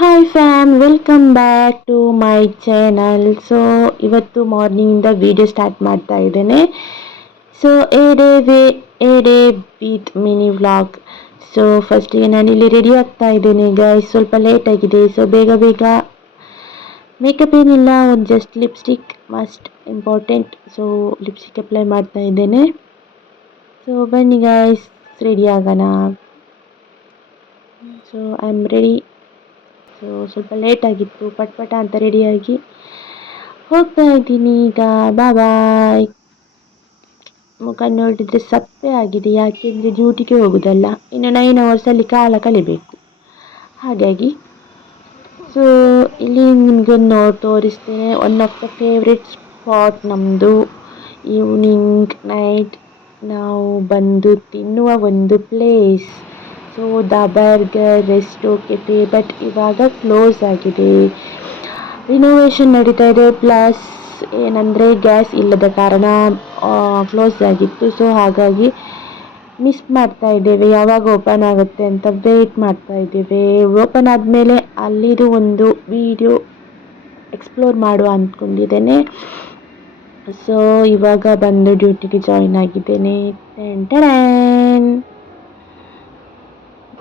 Hi fam, welcome back to my channel. So ಇವತ್ತು ಮಾರ್ನಿಂಗಿಂದ video start ಮಾಡ್ತಾ ಇದ್ದೇನೆ. So a day with mini vlog. So ಫಸ್ಟಿಗೆ ನಾನಿಲ್ಲಿ ರೆಡಿ ಆಗ್ತಾ ಇದ್ದೇನೆ ಗೈಸ್. ಸ್ವಲ್ಪ ಲೇಟ್ ಆಗಿದೆ, ಸೊ ಬೇಗ ಬೇಗ. ಮೇಕಪ್ ಏನಿಲ್ಲ, ಒಂದು just lipstick must important. So lipstick apply ಮಾಡ್ತಾ ಇದ್ದೇನೆ. ಸೊ ಬನ್ನಿ ಗೈಸ್, ರೆಡಿ ಆಗೋಣ. So I am ready. So ಸ್ವಲ್ಪ ಲೇಟ್ ಆಗಿತ್ತು, ಪಟ್ ಅಂತ ರೆಡಿಯಾಗಿ ಹೋಗ್ತಾ ಇದ್ದೀನಿ ಈಗ. ಬಾಯ್. ಮುಖ ನೋಡಿದರೆ ಸಪ್ಪೆ ಆಗಿದೆ, ಯಾಕೆಂದರೆ ಡ್ಯೂಟಿಗೆ ಹೋಗೋದಲ್ಲ, ಇನ್ನು 9 ಅವರ್ಸಲ್ಲಿ ಕಾಲ ಕಳಿಬೇಕು. ಹಾಗಾಗಿ ಸೊ ಇಲ್ಲಿ ನಿಮಗೊಂದು ತೋರಿಸ್ತೇನೆ. One of the favourite spot ನಮ್ಮದು. ಈವ್ನಿಂಗ್ ನೈಟ್ ನಾವು ಬಂದು ತಿನ್ನುವ ಒಂದು place. So the burger resto cafe, but ಇವಾಗ ಕ್ಲೋಸ್ ಆಗಿದೆ. ರಿನೋವೇಷನ್ ನಡೀತಾ ಇದೆ. ಪ್ಲಸ್ ಏನಂದರೆ ಗ್ಯಾಸ್ ಇಲ್ಲದ ಕಾರಣ ಕ್ಲೋಸ್ ಆಗಿತ್ತು. ಸೊ ಹಾಗಾಗಿ ಮಿಸ್ ಮಾಡ್ತಾ ಇದ್ದೇವೆ, ಯಾವಾಗ ಓಪನ್ ಆಗುತ್ತೆ ಅಂತ ವೇಟ್ ಮಾಡ್ತಾ ಇದ್ದೇವೆ. ಓಪನ್ ಆದಮೇಲೆ ಅಲ್ಲಿದು ಒಂದು ವಿಡಿಯೋ ಎಕ್ಸ್ಪ್ಲೋರ್ ಮಾಡುವ ಅಂದ್ಕೊಂಡಿದ್ದೇನೆ. ಸೊ ಇವಾಗ ಬಂದು ಡ್ಯೂಟಿಗೆ ಜಾಯಿನ್ ಆಗಿದ್ದೇನೆ.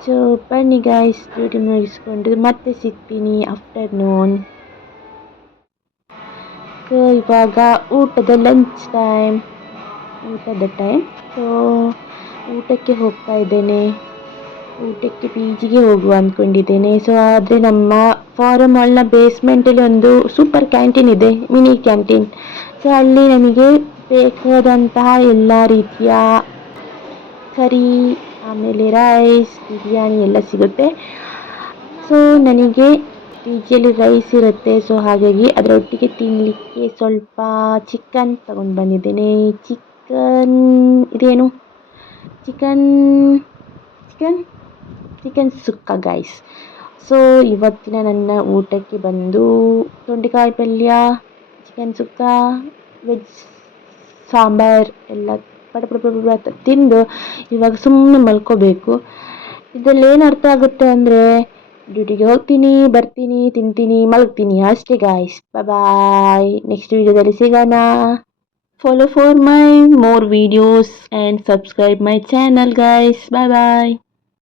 ಸೊ ಬನ್ನಿ ಗೈಸ್, ಡ್ಯೂಟಿ ಮುಗಿಸ್ಕೊಂಡು ಮತ್ತೆ ಸಿಗ್ತೀನಿ ಆಫ್ಟರ್ನೂನ್. ಸೊ ಇವಾಗ ಊಟದ ಟೈಮ್. ಸೊ ಊಟಕ್ಕೆ ಹೋಗ್ತಾ ಇದ್ದೇನೆ. ಊಟಕ್ಕೆ PGಗೆ ಹೋಗುವ ಅಂದ್ಕೊಂಡಿದ್ದೇನೆ. ಸೊ ಆದರೆ ನಮ್ಮ ಫಾರಮ್ ಮಾಲ್ನ ಬೇಸ್ಮೆಂಟಲ್ಲಿ ಒಂದು ಸೂಪರ್ ಕ್ಯಾಂಟೀನ್ ಇದೆ, ಮಿನಿ ಕ್ಯಾಂಟೀನ್. ಸೊ ಅಲ್ಲಿ ನಮಗೆ ಬೇಕಾದಂತಹ ಎಲ್ಲ ರೀತಿಯ ಕರಿ, ಆಮೇಲೆ ರೈಸ್, ಬಿರಿಯಾನಿ ಎಲ್ಲ ಸಿಗುತ್ತೆ. ಸೊ ನನಗೆ PGಯಲ್ಲಿ ರೈಸ್ ಇರುತ್ತೆ. ಸೊ ಹಾಗಾಗಿ ಅದರೊಟ್ಟಿಗೆ ತಿನ್ನಲಿಕ್ಕೆ ಸ್ವಲ್ಪ ಚಿಕನ್ ತಗೊಂಡು ಬಂದಿದ್ದೇನೆ. ಇದೇನು ಚಿಕನ್ ಸುಕ್ಕ ಗೈಸ್. ಸೊ ಇವತ್ತಿನ ನನ್ನ ಊಟಕ್ಕೆ ಬಂದು ತೊಂಡೆಕಾಯಿ ಪಲ್ಯ, ಚಿಕನ್ ಸುಕ್ಕ, ವೆಜ್ ಸಾಂಬಾರ್ ಎಲ್ಲ ಪಟ ತಿಂದು ಇವಾಗ ಸುಮ್ಮನೆ ಮಲ್ಕೋಬೇಕು. ಇದರಲ್ಲಿ ಏನು ಅರ್ಥ ಆಗುತ್ತೆ ಅಂದರೆ, ಡ್ಯೂಟಿಗೆ ಹೋಗ್ತೀನಿ, ಬರ್ತೀನಿ, ತಿಂತೀನಿ, ಮಲಗ್ತೀನಿ ಅಷ್ಟೇ ಗಾಯ್ಸ್. ಬಾಯ್. ನೆಕ್ಸ್ಟ್ ವಿಡಿಯೋದಲ್ಲಿ ಸಿಗೋಣ. Follow for my more videos and subscribe my channel guys. Bye bye.